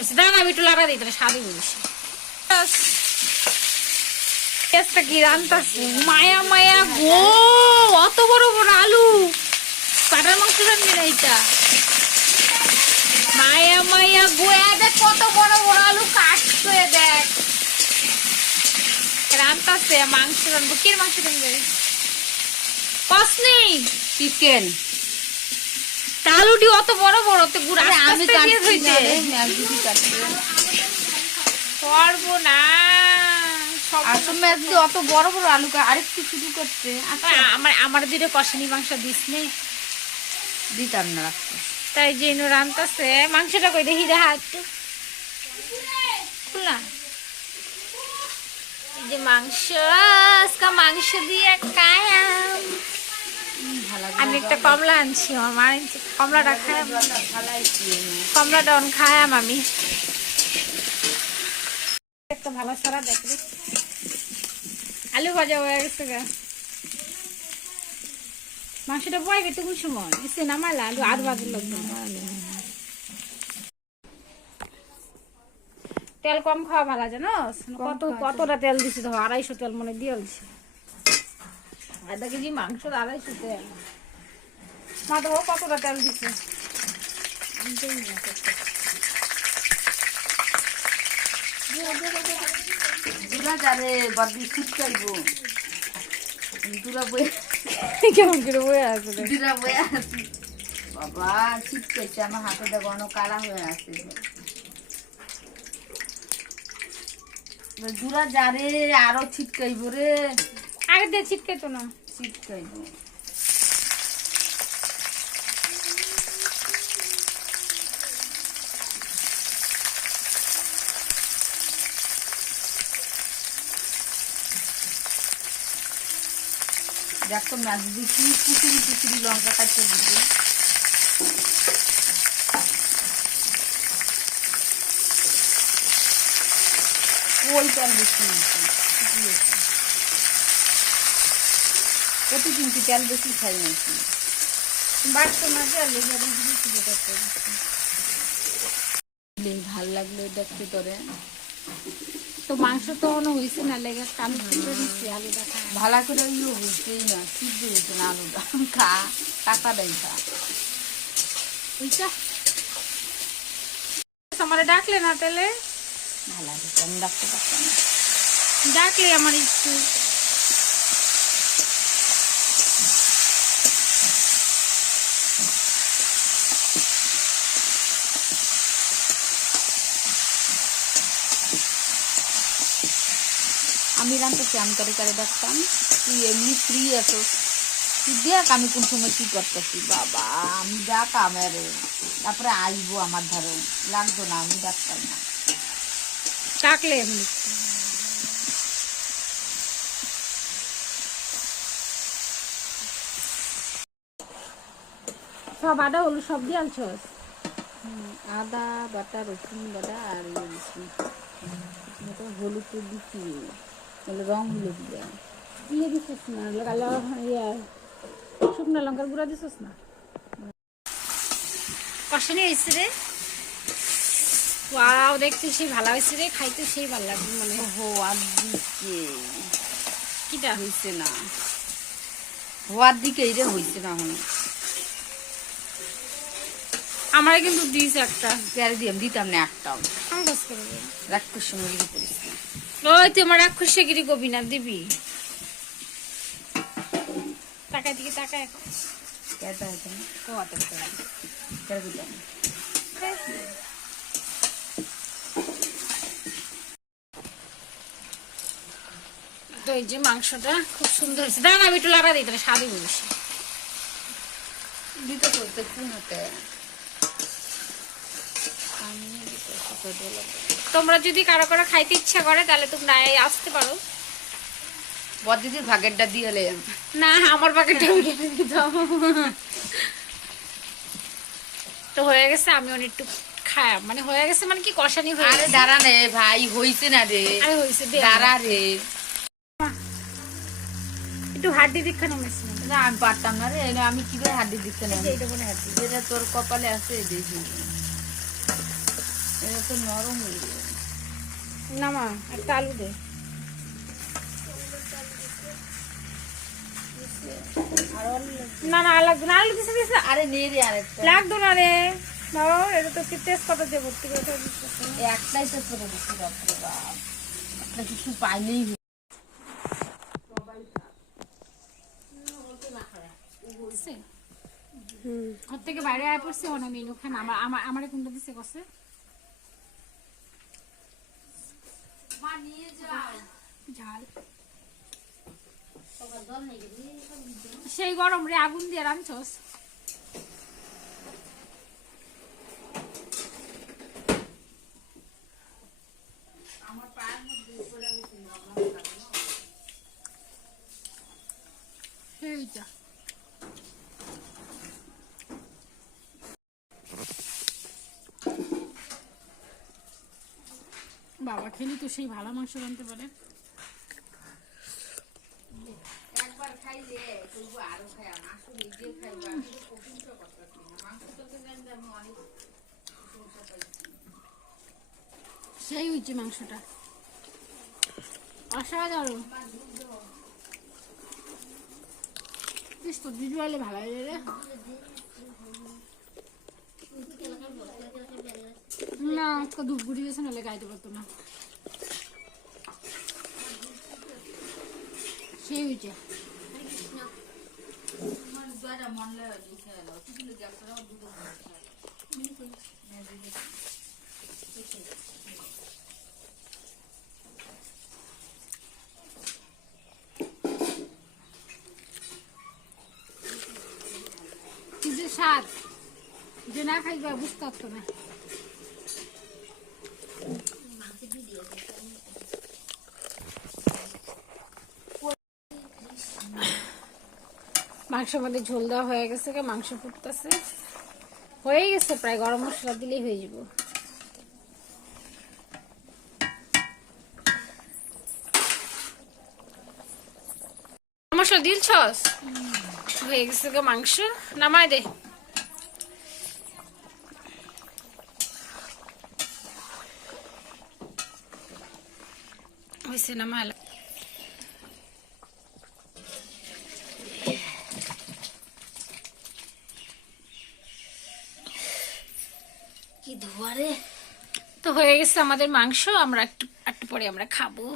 হয়েছে। দাঁড়ান আমি একটু লাগা দিই, তাহলে স্বাদই বলিস। পেঁয়াজটা কি রান্তাছে, মায়া মায়া গো, অত বড় বড় আলু। কাটার মাংস রান্নি না এটা, মায়া মায়া গো, দেখ কত বড় বড় আলু কাটছে, দেখ রান্তাছে। মাংস রান্নবো, কি মাংস রান্নবে? কসনি চিকেন। আলুটি অত বড় বড় তো গুড় আমি দিয়ে ধুইতে পারবো না। অত বড় বড় আলু আরেকটু শুরু করতে আমার দুটো কষানি মাংস দিস নে, দিতাম না। তাই যে রান্তাছে মাংসটা কই দেখি, দেখা একটু খুলনা। এই যে মাংস, আজকে মাংস দিয়ে খায়াম। আমি একটা কমলা আনছি, আমার মা আনছে কমলাটা খায়াম, কমলাটা খায়াম আমি। একটা ভালো সারা দেখলি, আলু ভাজা হয়ে গেছে গা। মাংসটা বয়ে গেছে কোন সময় এসে নামাইলা, আলু আর ভাজা লাগবে। তেল কম খাওয়া ভালো, জানো কতটা তেল দিছি, ধর 250 তেল মনে দিয়েছি। 1/2 কেজি মাংস 250 তেল, মা তো কতটা তেল দিছে। কেমন করে বয়ে আছে বাবা, ছিটকেছে আমার হাতে, দেখো কালা হয়ে আছে। দুরা যারে আরো ছিটকাইব রে, আগে দিয়ে ছিটকাইতো না, ছিটকাইব। দেখো মাছ দিচ্ছি, কুচুরি কুচুরি লঙ্কা কাটতে দিচ্ছি। ওই তেল বেশি প্রতি কিন্তু তেল বেশি খাই নাকি বাড়তো না ভাল লাগলো দেখতে তোরে। তো মাংস তো অন্য হয়েছে না, লেগে কাম দিচ্ছি আলুটা খা ভালো করে ইয়ে হয়েছেই না, সিদ্ধ হয়েছে না আলুটা। খা, টাকা দেয় খা। বুঝছা আমার ডাকলে না, তাহলে ভালো লাগে, আমি ডাকতে পারতাম না। ডাকলে আমার একটু আমি রান্তাছি, আমি তরকারি ডাকতাম, তুই এমনি ফ্রি আছো, তুই দেখ আমি কোন সময় কি করতেছি। বাবা আমি ডাক আমার, তারপরে আসবো আমার ধারো, লাগতো না, আমি ডাকতাম না। ডাকলে এমনি সব আদা হলুদ সব দিয়ে আলছস। আদা বাটা, রসুন বাটা, আর হলুদ তো দিচ্ছি, তাহলে রং হলুদ দেয়। দিয়ে দিছিস না, শুকনো লঙ্কার গুঁড়া দিছিস না। কষানি হয়েছে রে, ওয়াও, দেখতে সেই ভালো হয়েছে রে, খাইতে সেই ভালো লাগবে মনে হয়। হওয়ার দিকে কিটা হয়েছে না, হওয়ার দিকে এটা হয়েছে না। আমার কিন্তু দিস একটা পেয়ারে দিয়ে দিতাম না একটাও, আন্দাজ করবে রাক্ষস সময় করিস না। ওই তুই আমার রাক্ষসগিরি কবি না, দিবি টাকায় দিকে টাকায় কেটা হয়েছে না কোয়াতে পেয়ারে দিতাম। তো এই যে মাংসটা খুব সুন্দর হয়েছে। দাঁড়ান আমি একটু লাগা দিই, তাহলে স্বাদই বলিস। দিতে করতে কোনতে তোমরা যদি কারো কারো খাইতে ইচ্ছা করে তাহলে তোমরা আসতে পারো। বদিদির ভাগেরটা দিয়ে হলে না, আমার বাকেটটা তো হয়ে গেছে। আমি একটু খাই, মানে হয়ে গেছে মানে কি কষানি হয়ে আরে গেছে। দাঁড়া রে ভাই, হইছে না রে, আরে হইছে দে, দাঁড়া রে। একটু হাড্ডি দীক্ষা নামেছি না আমি পারতাম না রে, আমি কিভাবে হাড্ডি দিতে না, এইটা মনে হাড্ডি যেটা তোর কপালে আছে দেখি তো নরম হয়ে যাবে। নামা একটা আলু দে। না না লাগবে না, আলু দিছে দিছে আরে নে রে আরেকটা। লাগতো না রে বাবা, এটা তো কি টেস্ট কত দিয়ে ভর্তি করে একটাই তো করে দিচ্ছি, বাপরে বাপ, একটা কিছু পাইলেই হলো। ঘর থেকে বাইরে আয় পড়ছে অনেক মেনু খান আমার কোনটা দিছে কছে মা নিয়ে যাও। ঝাল সেই গরম রে, আগুন দিয়ে রাঁধছস। আমার পায়ের মধ্যে পড়ে গেছে এইটা বাবা খেলি তো সেই ভালো মাংস রাঁধতে পারে। একবার খাইলে তবু আরো খাই, আসলে যে খাইবা আমি তো প্রশংসা করতেছি না, মাংস তরকারি রাঁধতে আমি অনেক প্রশংসা পাইছি। সেই হচ্ছে মাংসটা অসাধারণ। বেশ তো ভিজুয়ালে ভালো হয়ে রে। না আজকে ধূপ ঘুরি গেছে, নাহলে গাইতে পারতো না। সেই হয়েছে কি যে স্বাদ, যে না খাইবা বুঝতে পারতো না। মাংসের মধ্যে ঝোল দেওয়া হয়ে গেছে, মাংস ফুটতেছে, হয়ে গেছে প্রায়, গরম মশলা দিলেই হয়ে যাব। মশলা দিলছস, হয়ে গেছে মাংস, নামাই দে। হয়েছে নামাইলা। কি ধোয়ারে। তো হয়ে গেছে আমাদের মাংস, আমরা একটু একটু পরে আমরা খাবো।